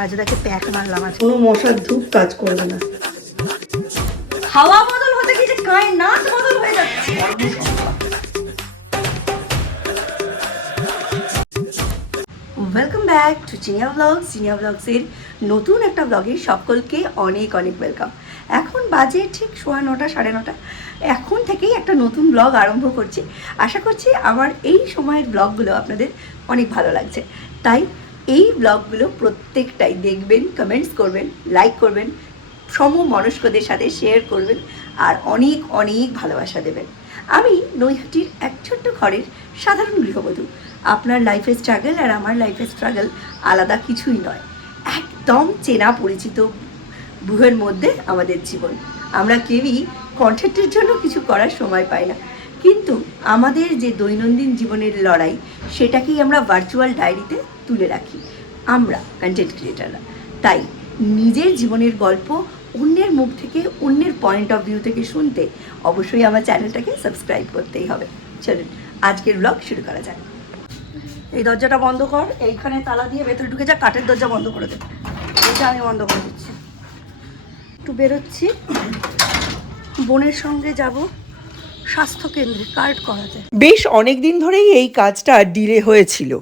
রাজুদাকে pack মারলাম আজ। কোনো মশার ধূপ কাজ করবে না। হাওয়া বদল হতে গিয়ে গায়ে নাচ বদল হয়ে যাচ্ছে। Welcome back to Chinia blogs. চিনিয়া ব্লগসের নতুন একটা ব্লগে সকলকে অনেক অনেক ওয়েলকাম। এখন বাজে ঠিক 9:30 9:30। এখন থেকেই একটা নতুন ব্লগ আরম্ভ করছি। আশা করছি আমার এই সময়ের ব্লগগুলো আপনাদের অনেক ভালো লাগছে। তাই এই ব্লগগুলো প্রত্যেকটাই দেখবেন, কমেন্টস করবেন, লাইক করবেন, সমমনস্কদের সাথে শেয়ার করবেন আর অনেক অনেক ভালোবাসা দেবেন। আমি নৈহাটির এক ছোট্ট ঘরের সাধারণ গৃহবধূ। আপনার লাইফের স্ট্রাগল আর আমার লাইফের স্ট্রাগল আলাদা কিছুই নয়, একদম চেনা পরিচিত বুহের মধ্যে আমাদের জীবন। আমরা কেউই কন্টেন্টের জন্য কিছু করার সময় পাই না, কিন্তু আমাদের যে দৈনন্দিন জীবনের লড়াই সেটাকেই আমরা ভার্চুয়াল ডায়েরিতে তুলে রাখি আমরা কন্টেন্ট ক্রিয়েটাররা। তাই নিজের জীবনের গল্প অন্যের মুখ থেকে, অন্যের পয়েন্ট অফ ভিউ থেকে শুনতে অবশ্যই আমার চ্যানেলটাকে সাবস্ক্রাইব করতেই হবে। চলুন আজকের ব্লগ শুরু করা যাক। এই দরজাটা বন্ধ কর, এইখানে তালা দিয়ে ভেতরে ঢুকে যা, কাঠের দরজা বন্ধ করে দে। এটা আমি বন্ধ করে দিচ্ছি। একটু বেরোচ্ছি, বোনের সঙ্গে যাব স্বাস্থ্যকেন্দ্রে কার্ড করাতে। বেশ অনেক দিন ধরেই এই কাজটা ডিলে হয়েছিল।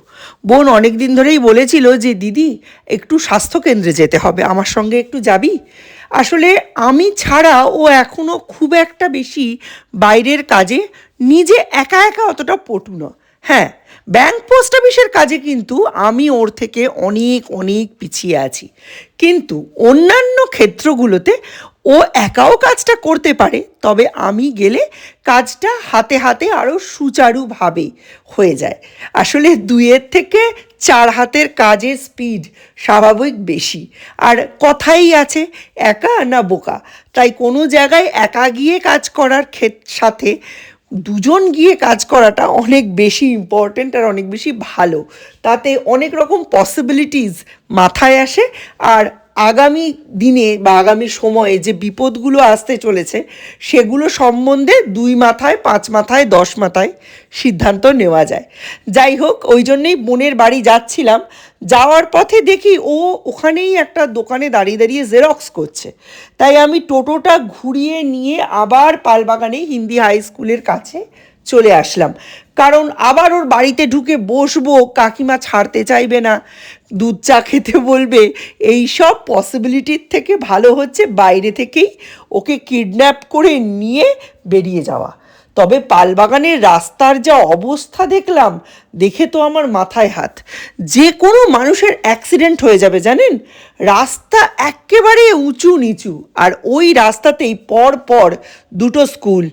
বোন অনেক দিন ধরেই বলেছিল যে দিদি একটু স্বাস্থ্যকেন্দ্রে যেতে হবে, আমার সঙ্গে একটু যাবি। আসলে আমি ছাড়া ও এখনও খুব একটা বেশি বাইরের কাজে নিজে একা একা অতটা পটু না। হ্যাঁ, ব্যাংক পোস্ট অফিসের কাজে কিন্তু আমি ওর থেকে অনেক অনেক পিছিয়ে আছি, কিন্তু অন্যান্য ক্ষেত্রগুলোতে ও একাও কাজটা করতে পারে। তবে আমি গেলে কাজটা হাতে হাতে আরও সুচারুভাবে হয়ে যায়। আসলে 2-এর থেকে 4 হাতের কাজের স্পিড স্বাভাবিক বেশি। আর কথাই আছে একা না বোকা। তাই কোনো জায়গায় একা গিয়ে কাজ করার সাথে দুজন গিয়ে কাজ করাটা অনেক বেশি ইম্পর্ট্যান্ট আর অনেক বেশি ভালো। তাতে অনেক রকম পসিবিলিটিস মাথায় আসে। আর আগামী দিনে বা আগামী সময়ে যে বিপদগুলো আসতে চলেছে সেগুলো সম্বন্ধে 2 মাথায় 5 মাথায় 10 মাথায় সিদ্ধান্ত নেওয়া যায়। যাই হোক, ওই জন্যেই বোনের বাড়ি যাচ্ছিলাম। যাওয়ার পথে দেখি ও ওখানেই একটা দোকানে দাঁড়িয়ে দাঁড়িয়ে জেরক্স করছে। তাই আমি টোটোটা ঘুরিয়ে নিয়ে আবার পালবাগানে হিন্দি হাই স্কুলের কাছে চলে আসলাম। কারণ আবার ওর বাড়িতে ঢুকে বসবো, কাকিমা ছাড়তে চাইবে না, দুধ চা খেতে বলবে। এই সব পসিবিলিটির থেকে ভালো হচ্ছে বাইরে থেকেই ওকে কিডন্যাপ করে নিয়ে বেরিয়ে যাওয়া। তবে পালবাগানের রাস্তার যা অবস্থা দেখলাম, দেখে তো আমার মাথায় হাত। যে কোনো মানুষের অ্যাক্সিডেন্ট হয়ে যাবে জানেন। রাস্তা একেবারে উঁচু নিচু, আর ওই রাস্তাতেই পর পর 2টো স্কুল,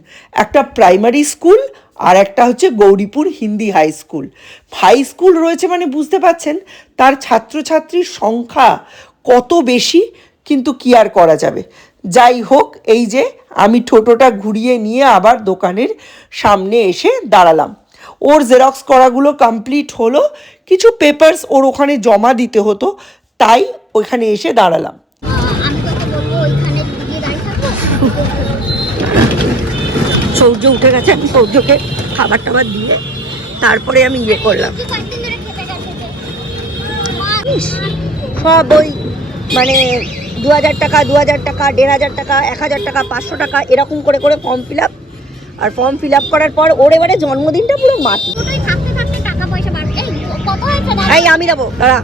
একটা প্রাইমারি স্কুল আর একটা হচ্ছে Gouripur Hindi high school. High school রয়েছে মানে বুঝতে পাচ্ছেন তার ছাত্রছাত্রীর সংখ্যা কত বেশি, কিন্তু কি আর করা যাবে। যাই হোক, এই যে আমি টোটোটা ঘুরিয়ে নিয়ে আবার দোকানের সামনে এসে দাঁড়ালাম। ওর জেরক্স করাগুলো কমপ্লিট হলো, কিছু পেপারস ওর ওখানে জমা দিতে হতো, তাই ওইখানে এসে দাঁড়ালাম। সূর্য উঠে গেছে, সূর্যকে খাবার টাবার দিয়ে তারপরে আমি ইয়ে করলাম। সব ওই মানে 2000 টাকা 2000 টাকা 1500 টাকা 1000 টাকা 500 টাকা এরকম করে করে ফর্ম ফিল আপ। আর ফর্ম ফিল আপ করার পর ওর এবারে জন্মদিনটা পুরো মাটি। এই আমি দেবো, দাঁড়া।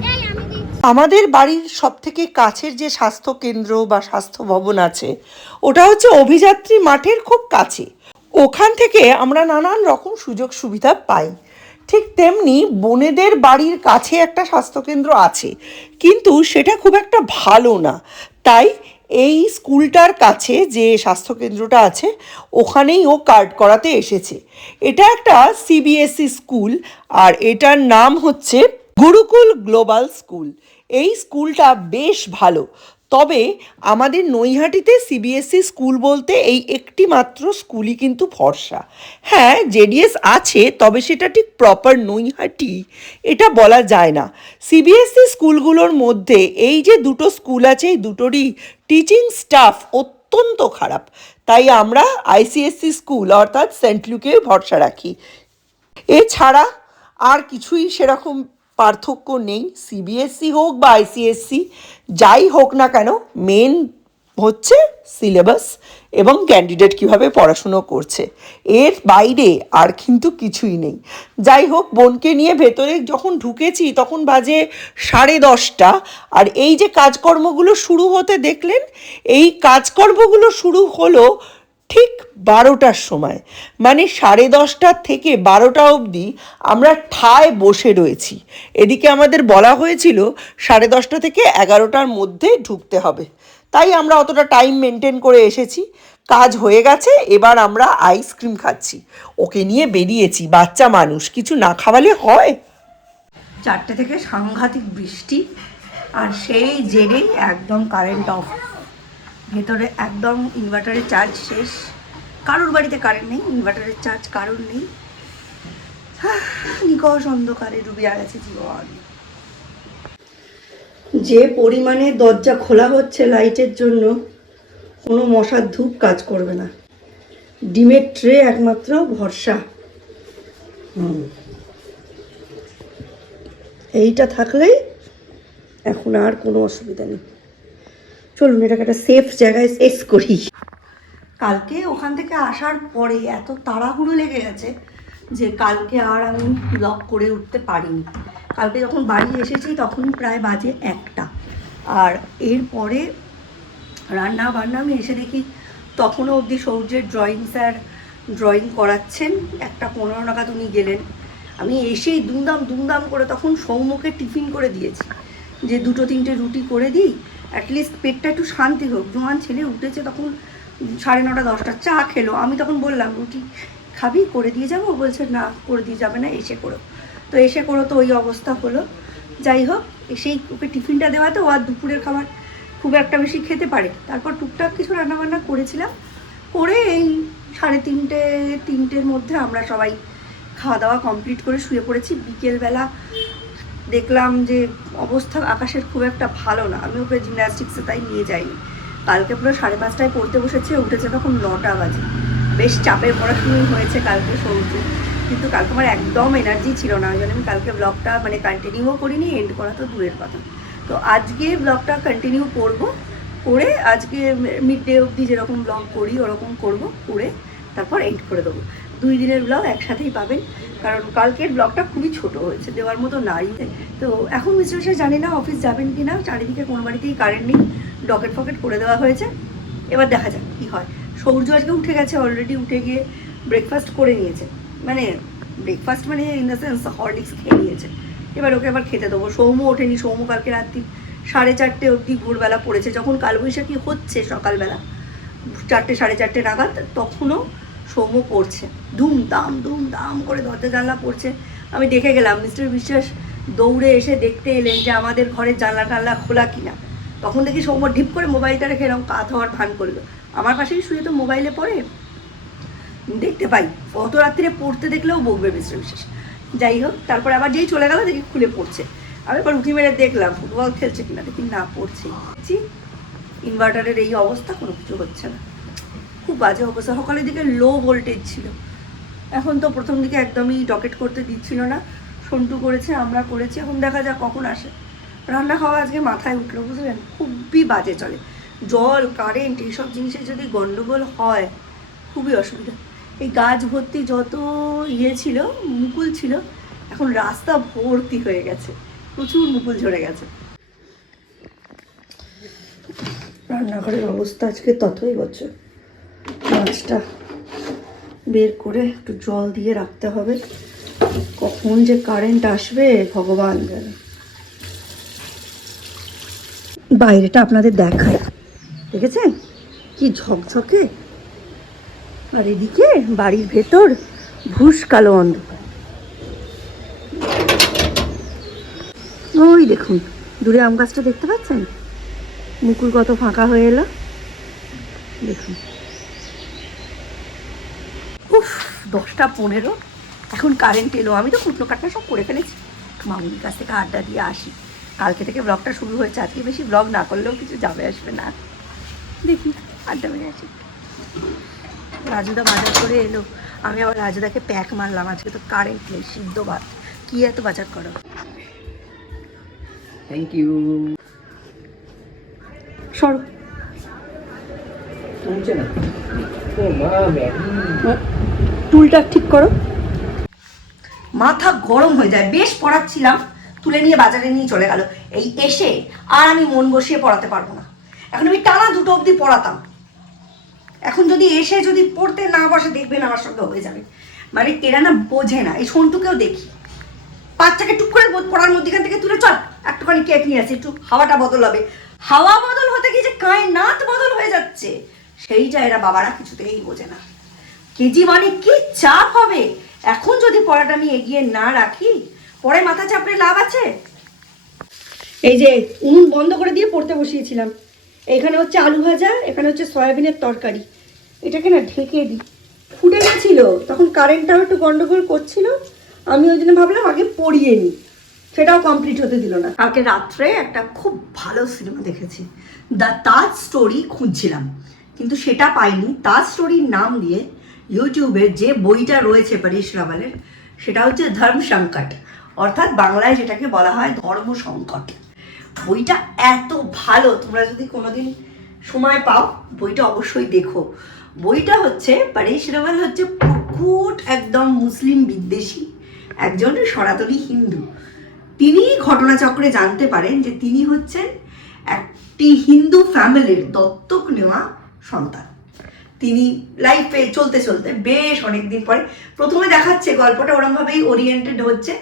আমাদের বাড়ির সবথেকে কাছের যে স্বাস্থ্য কেন্দ্র বা স্বাস্থ্য ভবন আছে ওটা হচ্ছে অভিযাত্রী মাঠের খুব কাছে। ওখান থেকে আমরা নানান রকম সুযোগ সুবিধা পাই। ঠিক তেমনি বোনেদের বাড়ির কাছে একটা স্বাস্থ্যকেন্দ্র আছে, কিন্তু সেটা খুব একটা ভালো না। তাই এই স্কুলটার কাছে যে স্বাস্থ্যকেন্দ্রটা আছে ওখানেই ও কার্ড করাতে এসেছে। এটা একটা সিবিএসই স্কুল, আর এটার নাম হচ্ছে গুরুকুল গ্লোবাল স্কুল। এই স্কুলটা বেশ ভালো। তবে আমাদের নৈহাটিতে সিবিএসই স্কুল বলতে এই একটি মাত্র স্কুলই কিন্তু ভরসা। হ্যাঁ, জেডিএস আছে, তবে সেটা ঠিক প্রপার নৈহাটি এটা বলা যায় না। সিবিএসই স্কুলগুলোর মধ্যে এই যে 2টো স্কুল আছে, এই দুটোরই টিচিং স্টাফ অত্যন্ত খারাপ। তাই আমরা আইসিএসসি স্কুল অর্থাৎ সেন্ট লুকে ভরসা রাখি। এছাড়া আর কিছুই সেরকম পার্থক্য নেই, সিবিএসসি হোক বা আইসিএসসি, যাই হোক না কেন মেন হচ্ছে সিলেবাস এবং ক্যান্ডিডেট কিভাবে পড়াশুনো করছে, এর বাইরে আর কিন্তু কিছুই নেই। যাই হোক, বোনকে নিয়ে ভেতরে যখন ঢুকেছি তখন বাজে 10:30, আর এই যে কাজকর্মগুলো শুরু হতে দেখলেন, এই কাজকর্মগুলো শুরু হলো ঠিক 12টার সময়, মানে 10:30 থেকে 12টা অবধি আমরা ঠায় বসে রয়েছি। এদিকে আমাদের বলা হয়েছিল 10:30 থেকে 11টার মধ্যে ঢুকতে হবে, তাই আমরা অতটা টাইম মেনটেন করে এসেছি। কাজ হয়ে গেছে, এবার আমরা আইসক্রিম খাচ্ছি। ওকে নিয়ে বেরিয়েছি, বাচ্চা মানুষ, কিছু না খাওয়ালে হয়? 4টে থেকে সাংঘাতিক বৃষ্টি, আর সেই জেরেই একদম কারেন্ট অফ। ভেতরে একদম ইনভার্টারের চার্জ শেষ, কারোর বাড়িতে কারেন্ট নেই, ইনভার্টারের চার্জ কারোর নেই। নিকষ অন্ধকারে ডুবিয়া গেছে জীবন। যে পরিমাণে দরজা খোলা হচ্ছে লাইটের জন্য, কোনো মশার ধূপ কাজ করবে না। ডিমের ট্রে একমাত্র ভরসা। এইটা থাকলেই এখন আর কোনো অসুবিধা নেই। চলুন এটাকে একটা সেফ জায়গায় শেষ করি। কালকে ওখান থেকে আসার পরে এত তাড়াহুড়ো লেগে গেছে যে কালকে আর আমি ব্লগ করে উঠতে পারিনি। কালকে যখন বাড়ি এসেছি তখন প্রায় বাজে 1টা, আর এরপরে রান্না বান্না আমি এসে দেখি তখনও অবধি সৌর্যের ড্রয়িং স্যার ড্রয়িং করাচ্ছেন। 1:15 নাগাদ উনি গেলেন। আমি এসেই দুমদাম করে তখন সৌম্যকে টিফিন করে দিয়েছি, যে 2-3টে রুটি করে দিই, অ্যাটলিস্ট পেটটা একটু শান্তি হোক। জোয়ান ছেলে উঠেছে তখন 9:30-10টা, চা খেলো। আমি তখন বললাম রুটি খাবি, করে দিয়ে যাবো? বলছে না, করে দিয়ে যাবে না, এসে করো। তো এসে করো, তো ওই অবস্থা হলো। যাই হোক, এসেই ওকে টিফিনটা দেওয়াতে ও আর দুপুরের খাবার খুব একটা বেশি খেতে পারে। তারপর টুকটাক কিছু রান্নাবান্না করেছিলাম, করে এই 3:30-3টের মধ্যে আমরা সবাই খাওয়া দাওয়া কমপ্লিট করে শুয়ে পড়েছি। বিকেলবেলা দেখলাম যে অবস্থা আকাশের খুব একটা ভালো না, আমি ওকে জিমন্যাস্টিক্সে তাই নিয়ে যাইনি। কালকে পুরো 5:30টায় পড়তে বসেছে, উঠেছে তখন 9টা বাজে। বেশ চাপের পড়াশুনোই হয়েছে কালকে সৌর্য, কিন্তু কালকে আমার একদম এনার্জি ছিল না, ওই জন্য আমি কালকে ব্লগটা কন্টিনিউও করিনি, এন্ড করা তো দূরের কথা। তো আজকে ব্লগটা কন্টিনিউ করব, করে আজকে মিড ডে অবধি যেরকম ব্লগ করি ওরকম করব, করে তারপর এন্ড করে দেবো। 2 দিনের ব্লগ একসাথেই পাবেন, কারণ কালকের ব্লগটা খুবই ছোট হয়েছে, দেওয়ার মতো নাই। তো এখন মিস্টার জানি না অফিস যাবেন কি না, চারিদিকে কোনো বাড়িতেই কারেন্ট নেই, ডকেট ফকেট করে দেওয়া হয়েছে। এবার দেখা যাক কী হয়। সৌর্য আজকে উঠে গেছে, অলরেডি উঠে গিয়ে ব্রেকফাস্ট করে নিয়েছে, breakfast in the sense Horlicks খেয়ে নিয়েছে। এবার ওকে আবার খেতে দেবো। সৌম্য ওঠেনি, সৌম্য কালকে রাত্রি 4:30 অবধি ভোরবেলা পড়েছে, যখন কালবৈশাখী হচ্ছে সকালবেলা 4-4:30 নাগাদ, তখনও সৌম্য পড়ছে, দুমদাম করে দরজা জানলা পড়ছে। আমি দেখে গেলাম, মিস্টার বিশ্বাস দৌড়ে এসে দেখতে এলেন যে আমাদের ঘরের জানলা টানলা খোলা কিনা। তখন দেখি সৌম্য ঢিপ করে মোবাইলটা রেখে এরকম কাত হওয়ার ভান করলো। আমার পাশেই শুয়ে তো মোবাইলে পড়ে, দেখতে পাই। অত রাত্রিরে পড়তে দেখলেও বকবে মিস্টার বিশ্বাস। যাই হোক, তারপর আবার যেই চলে গেল দেখি খুলে পড়ছে। আমি এবার উঠি মেরে দেখলাম ফুটবল খেলছে কিনা, দেখি না, পড়ছে। ইনভার্টারের এই অবস্থা, কোনো কিছু হচ্ছে না, খুব বাজে অবস্থা। সকালের দিকে লো ভোল্টেজ ছিল, এখন তো প্রথম দিকে একদমই ডকেট করতে দিচ্ছিল না। সন্টু করেছে, আমরা করেছি, এখন দেখা যাক কখন আসে। রান্না খাওয়া আজকে মাথায় উঠলো, বুঝলেন, খুবই বাজে চলে। জল, কারেন্ট, এইসব জিনিসের যদি গন্ডগোল হয় খুবই অসুবিধা। এই গাছ ভর্তি যত ছিল, মুকুল ছিল, এখন রাস্তা ভর্তি হয়ে গেছে, প্রচুর মুকুল ঝরে গেছে। রান্নাঘরের অবস্থা আজকে ততই বছর। মাছটা বের করে একটু জল দিয়ে রাখতে হবে, কখন যে কারেন্ট আসবে ভগবান জানে। বাইরেটা আপনাদের দেখায়, দেখেছেন কি ঝকঝকে, আর এদিকে বাড়ির ভেতর ভুস কালো অন্ধকার। ওই দেখুন দূরে আম গাছটা দেখতে পাচ্ছেন, মুকুল কত ফাঁকা হয়ে এলো দেখুন। উফ, 10:15 এখন কারেন্ট এলো। আমি তো কুটনো কাটনা সব করে ফেলেছি, মামুনির কাছ থেকে আড্ডা দিয়ে আসি। কালকে থেকে ব্লগটা শুরু হয়েছে, আজকে বেশি ব্লগ না করলেও কিছু যাবে আসবে না, দেখি আড্ডা মেরে আসি। রাজুদা বাজার করে এলো, আমি আবার রাজুদাকে প্যাক মারলাম, আজকে তো কারেন্ট নেই, সিদ্ধ ভাত, কী এত বাজার করো। Thank you. সরো, শুনছে না ও মা, ম্যাগি। টুলটা ঠিক করো। মাথা গরম হয়ে যায়, বেশ পড়াচ্ছিলাম, তুলে নিয়ে বাজারে নিয়ে চলে গেল। এই এসে আর আমি মন বসিয়ে পড়াতে পারবো না। এখন আমি টানা 2টো অবধি পড়াতাম, এখন যদি এসে যদি পড়তে না বসে দেখবেন আমার সঙ্গে হয়ে যাবে। মানে এরা না বোঝে না। এই সন্টুকেও দেখি, বাচ্চাকে টুক করে পড়ার মধ্যখান থেকে তুলে চল একটুখানি কেক নিয়ে আসে, একটু হাওয়াটা বদল হবে। হাওয়া বদল হতে গিয়ে যে কায়নাত বদল হয়ে যাচ্ছে, সেইটা এরা বাবারা কিছুতেই বোঝে না। কেজি মানে কি চাপ হবে। এখন যদি পড়াটা আমি এগিয়ে না রাখি, পরে মাথা চাপড়ে লাভ আছে? এই যে উনুন বন্ধ করে দিয়ে পড়তে বসিয়েছিলাম, এখানে হচ্ছে আলু ভাজা, এখানে হচ্ছে সয়াবিনের তরকারি, এটাকে না ঢেকে দিই। ফুটে গেছিল, তখন কারেন্টটাও একটু গন্ডগোল করছিল, আমি ওই জন্য ভাবলাম আগে পড়িয়ে নিই, সেটাও কমপ্লিট হতে দিল না। কালকে রাত্রে একটা খুব ভালো সিনেমা দেখেছি, দ্য তাজ স্টোরি খুঁজছিলাম কিন্তু সেটা পাইনি। তাজ স্টোরির নাম দিয়ে ইউটিউবে যে বইটা রয়েছে পরেশ রাওয়ালের, সেটা হচ্ছে ধর্ম সংকট, অর্থাৎ বাংলায় যেটাকে বলা হয় ধর্ম সংকট। বইটা এত ভালো, তোমরা যদি কোনোদিন সময় পাও বইটা অবশ্যই দেখো। বইটা হচ্ছে পরেশ রাওয়াল হচ্ছে প্রকুট একদম মুসলিম বিদ্বেষী একজন সনাতনী হিন্দু। তিনি ঘটনাচক্রে জানতে পারেন যে তিনি হচ্ছেন একটি হিন্দু ফ্যামিলির দত্তক নেওয়া সন্তান। তিনি লাইফে চলতে চলতে বেশ অনেকদিন পরে প্রথমে দেখাচ্ছে গল্পটা ওরমভাবেই ওরিয়েন্টেড হচ্ছে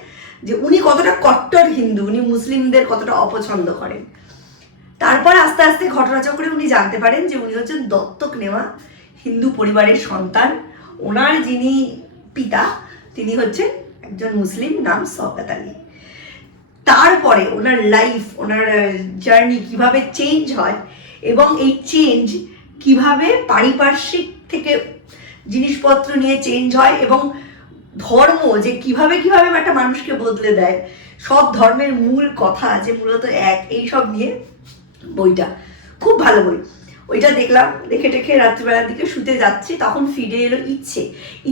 যে উনি কতটা কট্টর হিন্দু, উনি মুসলিমদের কতটা অপছন্দ করেন। তারপর আস্তে আস্তে ঘটনাচক্রে উনি জানতে পারেন যে উনি হচ্ছেন দত্তক নেওয়া হিন্দু পরিবারের সন্তান। ওনার যিনি পিতা তিনি হচ্ছেন একজন মুসলিম, নাম শওকত আলী। তারপরে ওনার লাইফ, ওনার জার্নি কিভাবে চেঞ্জ হয় এবং এই চেঞ্জ কিভাবে পারিপার্শ্বিক থেকে জিনিসপত্র নিয়ে চেঞ্জ হয় এবং ধর্ম যে কিভাবে কিভাবে একটা মানুষকে বদলে দেয়, সব ধর্মের মূল কথা যে মূলত এক, এই সব নিয়ে বইটা খুব ভালো বই। ওইটা দেখলাম, দেখে টেখে রাত্রিবেলার দিকে শুতে যাচ্ছি, তখন ফিরে এলো ইচ্ছে।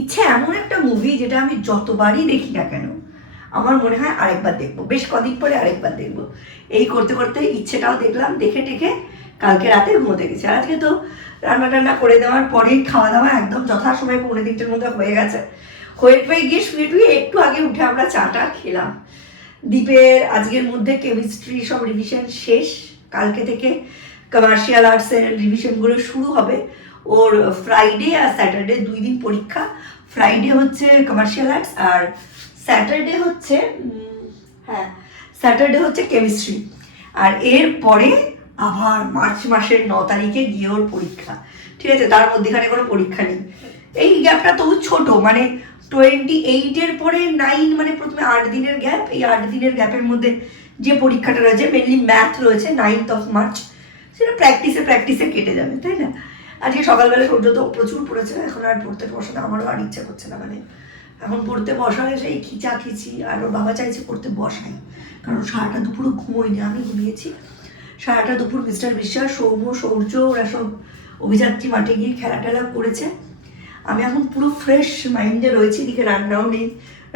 ইচ্ছে এমন একটা মুভি যেটা আমি যতবারই দেখি না কেন আমার মনে হয় আরেকবার দেখবো, বেশ কদিন পরে আরেকবার দেখবো। এই করতে করতে ইচ্ছেটাও দেখলাম, দেখে টেখে কালকে রাতে ঘুমোতে গেছি। আর আজকে তো রান্না টান্না করে দেওয়ার পরেই খাওয়া দাওয়া একদম যথাসময়ে 2:45-র মধ্যে হয়ে গেছে। হয়ে গিয়ে শুয়ে টুয়ে একটু আগে উঠে আমরা চাটা খেলাম। দীপের আজকের মধ্যে কেমিস্ট্রি সব রিভিশন শেষ, কালকে থেকে কমার্শিয়াল আর্টসের রিভিশনগুলো শুরু হবে। ওর ফ্রাইডে আর স্যাটারডে 2 দিন পরীক্ষা। ফ্রাইডে হচ্ছে কমার্শিয়াল আর্টস আর স্যাটারডে হচ্ছে স্যাটারডে হচ্ছে কেমিস্ট্রি। আর এরপরে আবার মার্চ মাসের 9 তারিখে গিয়ে ওর পরীক্ষা, ঠিক আছে? তার মধ্যেখানে কোনো পরীক্ষা নেই। এই গ্যাপটা তবু ছোট, মানে 28-এর পরে 9, মানে প্রথমে 8 দিনের গ্যাপ। এই 8 দিনের গ্যাপের মধ্যে যে পরীক্ষাটা রয়েছে, মেনলি ম্যাথ রয়েছে 9th of মার্চ, সেটা প্র্যাকটিসে কেটে যাবে, তাই না? আজকে সকালবেলা সূর্য তো প্রচুর পড়েছে, এখন আর পড়তে বসাতে আমারও আর ইচ্ছা করছে না। মানে এখন পড়তে বসালে সেই খিচাখিচি, আর ওর বাবা চাইছে পড়তে বসাই, কারণ সারাটা দুপুরও ঘুমোইনি, আমি ঘুমিয়েছি সারাটা দুপুর। মিস্টার বিশ্বাস, সৌম্য, সৌর্য ওরা সব অভিযাত্রী মাঠে গিয়ে খেলা টেলা করেছে। আমি এখন পুরো ফ্রেশ মাইন্ডে রয়েছি। এদিকে রান্নাও নেই,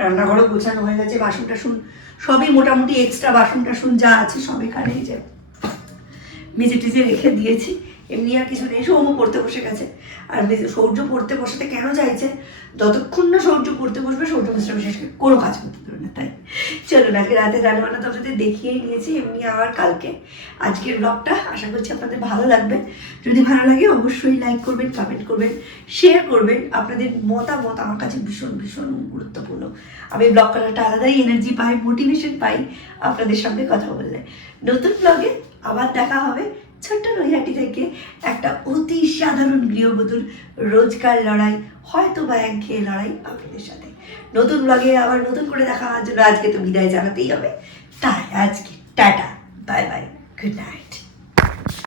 রান্নাঘরও গোছানো হয়ে গেছে, বাসন টাসন সবই মোটামুটি এক্সট্রা বাসন টাসন যা আছে সব এখানে যে মেজে টেজে রেখে দিয়েছি। এমনি আর কিছু নেই। সৌম্য পড়তে বসে গেছে, আর সৌর্য পড়তে বসাতে কেন চাইছে, যতক্ষণ না সৌর্য পড়তে বসবে সৌর্য মিস্টার বিশেষকে কোনো কাজ করতে দেবে না। তাই চলো নাকি রাতে রান্নাবান্না তো আপনাদের দেখিয়েই নিয়েছি, এমনি আবার কালকে আজকের ব্লগটা আশা করছি আপনাদের ভালো লাগবে। যদি ভালো লাগে অবশ্যই লাইক করবেন, কমেন্ট করবেন, শেয়ার করবেন। আপনাদের মতামত আমার কাছে ভীষণ ভীষণ গুরুত্বপূর্ণ। আমি ব্লগ করাটা আলাদাই এনার্জি পাই, মোটিভেশন পাই আপনাদের সঙ্গে কথা বললে। নতুন ব্লগে আবার দেখা হবে ছোট্ট নৈহাটি থেকে একটা অতি সাধারণ গৃহবধূর রোজকার লড়াই, হয়তো বা একঘেয়ে লড়াই আপনাদের সাথে। নতুন ব্লগে আবার নতুন করে দেখা হওয়ার জন্য আজকে তো বিদায় জানাতেই হবে। তাই আজকে tata, bye bye, good night.